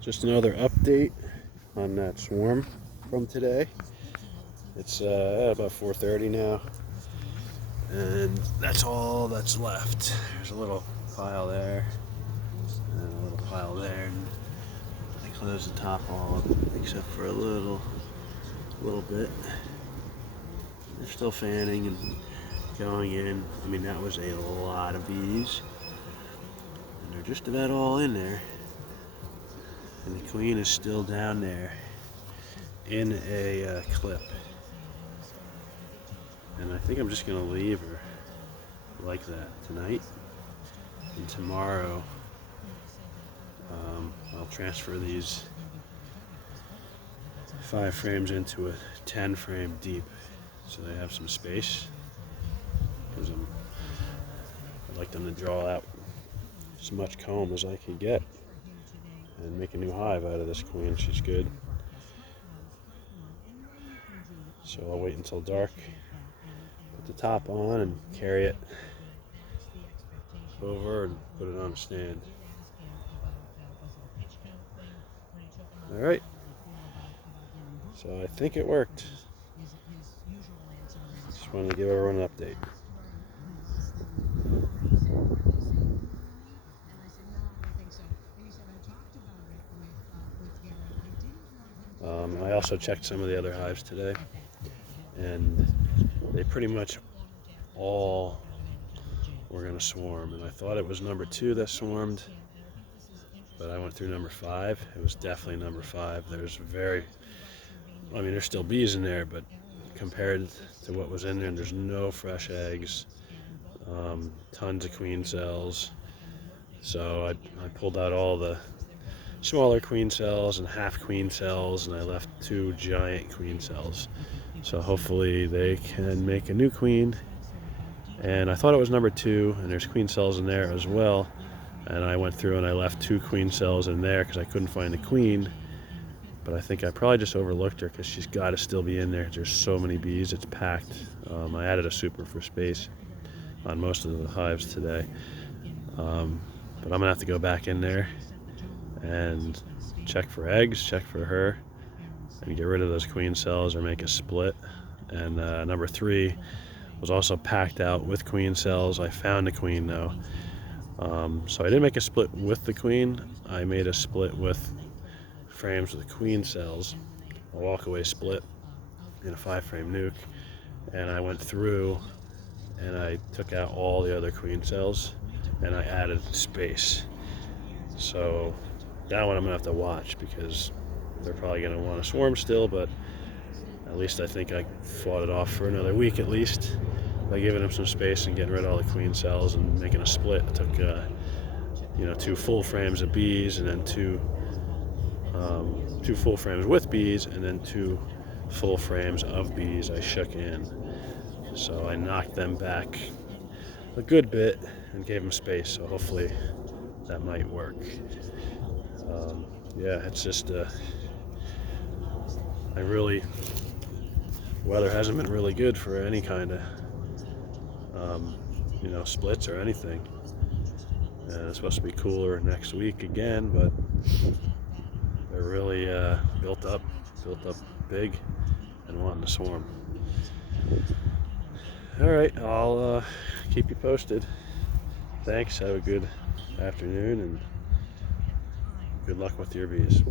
Just another update on that swarm from today. It's about 4:30 now, and that's all that's left. There's a little pile there, and a little pile there, and I closed the top all except for a little bit. They're still fanning and going in. I mean, that was a lot of bees, and they're just about all in there. And the queen is still down there in a clip. And I think I'm just going to leave her like that tonight. And tomorrow, I'll transfer these 5 frames into a 10 frame deep so they have some space. Because I'd like them to draw out as much comb as I can get and make a new hive out of this queen. She's good. So I'll wait until dark, put the top on and carry it over and put it on a stand. Alright, so I think it worked. Just wanted to give everyone an update. I also checked some of the other hives today, and they pretty much all were going to swarm. And I thought it was number 2 that swarmed, but I went through number 5. It was definitely number 5. There's there's still bees in there, but compared to what was in there, there's no fresh eggs, tons of queen cells. So I pulled out all the smaller queen cells and half queen cells, and I left 2 giant queen cells. So hopefully they can make a new queen. And I thought it was number 2, and there's queen cells in there as well. And I went through and I left 2 queen cells in there because I couldn't find the queen. But I think I probably just overlooked her because she's got to still be in there. There's so many bees, it's packed. I added a super for space on most of the hives today. But I'm going to have to go back in there and check for eggs, check for her, and get rid of those queen cells or make a split. And number 3 was also packed out with queen cells. I found a queen though. So I didn't make a split with the queen. I made a split with frames with queen cells, a walkaway split in a 5 frame nuke. And I went through and I took out all the other queen cells and I added space. So that one I'm gonna have to watch because they're probably gonna want to swarm still, but at least I think I fought it off for another week at least by giving them some space and getting rid of all the queen cells and making a split. I took 2 full frames of bees and then 2 full frames with bees and then 2 full frames of bees I shook in. So I knocked them back a good bit and gave them space, so hopefully that might work. It's just weather hasn't been really good for any kind of splits or anything. And it's supposed to be cooler next week again, but they're really built up big and wanting to swarm. All right, I'll keep you posted. Thanks, have a good afternoon, and good luck with your bees.